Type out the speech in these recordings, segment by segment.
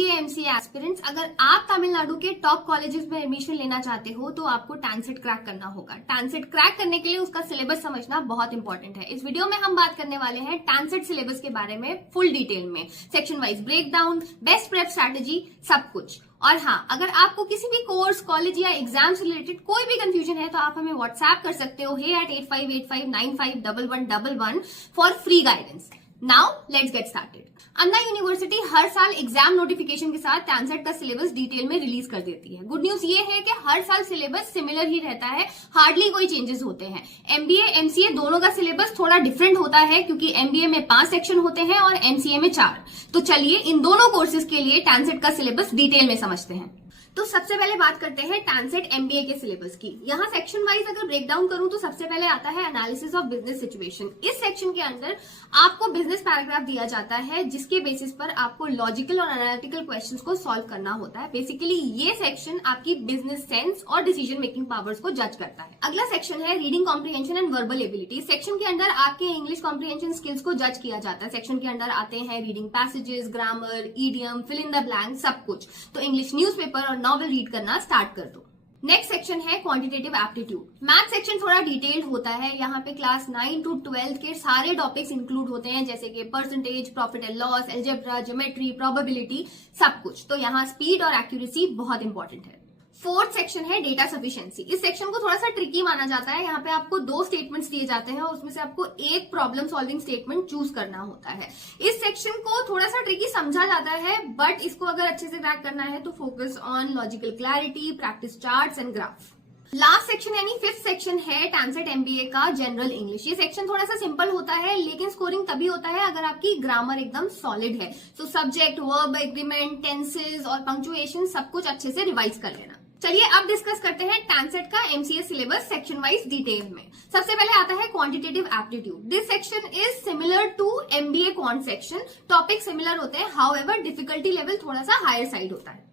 MBA MCA aspirants, अगर आप तमिलनाडु के टॉप कॉलेजेस में एडमिशन लेना चाहते हो तो आपको टैनसेट क्रैक करना होगा। टैनसेट क्रैक करने के लिए उसका सिलेबस समझना बहुत इंपॉर्टेंट है। इस वीडियो में हम बात करने वाले हैं टैनसेट सिलेबस के बारे में फुल डिटेल में, section wise breakdown, best prep strategy, सब कुछ। और हाँ, अगर आपको किसी भी कोर्स, कॉलेज या एग्जाम से रिलेटेड कोई भी कंफ्यूजन है तो आप हमें व्हाट्सएप कर सकते हो hey@8585951111 for free guidance. Now let's get started. Anna university हर साल एग्जाम नोटिफिकेशन के साथ टैनसेट का सिलेबस डिटेल में रिलीज कर देती है। गुड न्यूज ये है कि हर साल सिलेबस सिमिलर ही रहता है, हार्डली कोई चेंजेस होते हैं। एमबीए एमसीए दोनों का सिलेबस थोड़ा डिफरेंट होता है क्योंकि एमबीए में 5 सेक्शन होते हैं और एमसीए में 4। तो चलिए इन दोनों कोर्सेज के लिए टैनसेट का सिलेबस डिटेल में समझते हैं। तो सबसे पहले बात करते हैं टैनसेट एमबीए के सिलेबस की। यहाँ सेक्शन वाइज अगर ब्रेकडाउन करूं तो सबसे पहले आता है एनालिसिस ऑफ बिजनेस सिचुएशन। इस सेक्शन के अंदर आपको बिजनेस पैराग्राफ दिया जाता है जिसके बेसिस पर आपको लॉजिकल और एनालिटिकल क्वेश्चंस को सॉल्व करना होता है। बेसिकली ये सेक्शन आपकी बिजनेस सेंस और डिसीजन मेकिंग पावर्स को जज करता है। अगला सेक्शन है reading comprehension and verbal ability. इस सेक्शन के अंदर आपके इंग्लिश कॉम्प्रिहेंशन स्किल्स को जज किया जाता है। सेक्शन के अंदर आते हैं reading passages, grammar, idiom, fill in the blank, सब कुछ। तो इंग्लिश न्यूज़पेपर और नॉवल रीड करना स्टार्ट कर दो। नेक्स्ट सेक्शन है क्वांटिटेटिव एप्टीट्यूड। मैथ सेक्शन थोड़ा डिटेल्ड होता है। यहाँ पे क्लास 9 to 12 के सारे टॉपिक्स इंक्लूड होते हैं, जैसे कि percentage, profit and loss, algebra, geometry, probability, सब कुछ। तो यहाँ स्पीड और एक्यूरेसी बहुत इंपॉर्टेंट है। फोर्थ सेक्शन है डेटा सफिशिएंसी। इस सेक्शन को थोड़ा सा ट्रिकी माना जाता है। यहाँ पे आपको 2 स्टेटमेंट्स दिए जाते हैं और उसमें से आपको एक प्रॉब्लम सॉल्विंग स्टेटमेंट चूज करना होता है। इस सेक्शन को थोड़ा सा ट्रिकी समझा जाता है, बट इसको अगर अच्छे से क्रैक करना है तो focus on logical clarity, practice charts and graph. Last section यानी 5th सेक्शन है टैनसेट एमबीए का जनरल इंग्लिश। ये सेक्शन थोड़ा सा सिंपल होता है लेकिन स्कोरिंग तभी होता है अगर आपकी ग्रामर एकदम सॉलिड है। So subject, verb, agreement, tenses और पंक्चुएशन सब कुछ अच्छे से रिवाइज कर लेना। चलिए अब डिस्कस करते हैं टैनसेट का MCA syllabus section wise detail में। सबसे पहले आता है quantitative aptitude. This section is similar to MBA quant section. Topic similar होते हैं, हाउएवर डिफिकल्टी लेवल थोड़ा सा हायर साइड होता है।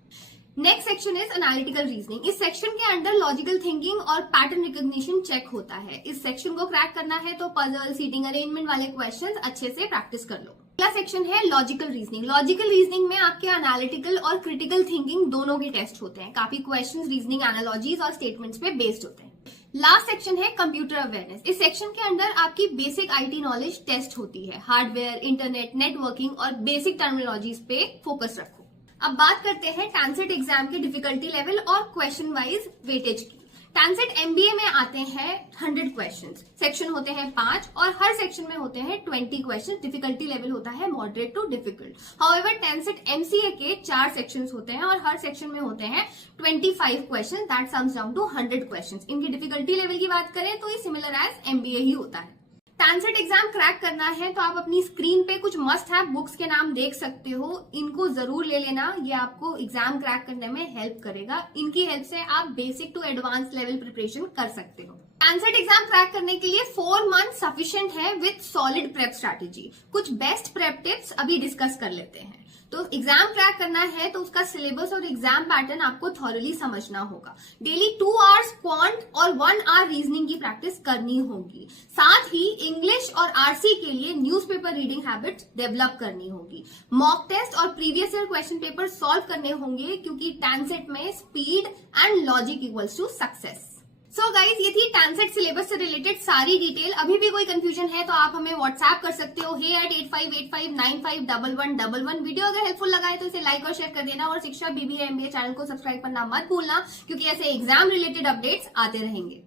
Next section is analytical reasoning. इस सेक्शन के अंदर लॉजिकल थिंकिंग और पैटर्न रिकॉग्निशन चेक होता है। इस सेक्शन को क्रैक करना है तो पजल, सीटिंग अरेंजमेंट वाले क्वेश्चंस अच्छे से प्रैक्टिस कर लो। अगला सेक्शन है लॉजिकल रीजनिंग। लॉजिकल रीजनिंग में आपके एनालिटिकल और क्रिटिकल थिंकिंग दोनों के टेस्ट होते हैं। काफी क्वेश्चंस रीजनिंग, एनालॉजीज और स्टेटमेंट्स पे बेस्ड होते हैं। लास्ट सेक्शन है कंप्यूटर अवेयरनेस। इस सेक्शन के अंदर आपकी बेसिक आईटी नॉलेज टेस्ट होती है। हार्डवेयर, इंटरनेट, नेटवर्किंग और बेसिक टर्मिनोलॉजीज पे फोकस रखो। अब बात करते हैं टैनसेट एग्जाम के डिफिकल्टी लेवल और क्वेश्चन वाइज वेटेज की। टैनसेट एमबीए में आते हैं 100 क्वेश्चंस। सेक्शन होते हैं 5 और हर सेक्शन में होते हैं 20 क्वेश्चन। डिफिकल्टी लेवल होता है moderate to difficult. However TANCET MCA के 4 सेक्शंस होते हैं और हर सेक्शन में होते हैं 25 question. That sums down to 100 questions. इनकी डिफिकल्टी लेवल की बात करें तो ये सिमिलर एज एमबीए ही होता है। टैनसेट एग्जाम क्रैक करना है तो आप अपनी स्क्रीन पे कुछ मस्ट हैव बुक्स के नाम देख सकते हो। इनको जरूर ले लेना, ये आपको एग्जाम क्रैक करने में हेल्प करेगा। इनकी हेल्प से आप basic to advance level preparation कर सकते हो। टैनसेट एग्जाम क्रैक करने के लिए 4 मंथ सफिशिएंट है विथ सॉलिड प्रेप स्ट्रैटेजी। कुछ बेस्ट प्रेप टिप्स अभी डिस्कस कर लेते हैं। तो एग्जाम क्रैक करना है तो उसका सिलेबस और एग्जाम पैटर्न आपको थॉरली समझना होगा। डेली 2 आवर्स क्वांट और 1 आवर रीजनिंग की प्रैक्टिस करनी होगी। साथ ही इंग्लिश और आरसी के लिए न्यूज़पेपर रीडिंग हैबिट्स डेवलप करनी होगी। मॉक टेस्ट और previous year question paper solve करने होंगे क्योंकि टैनसेट में speed and logic equals to success. So guys, ये थी टैनसेट सिलेबस से रिलेटेड सारी डिटेल। अभी भी कोई कंफ्यूजन है तो आप हमें व्हाट्सएप कर सकते हो hey@8585951111। वीडियो अगर हेल्पफुल लगा है तो इसे लाइक और शेयर कर देना और शिक्षा बीबीए एमबीए चैनल को सब्सक्राइब करना मत भूलना क्योंकि ऐसे एग्जाम रिलेटेड अपडेट्स आते रहेंगे।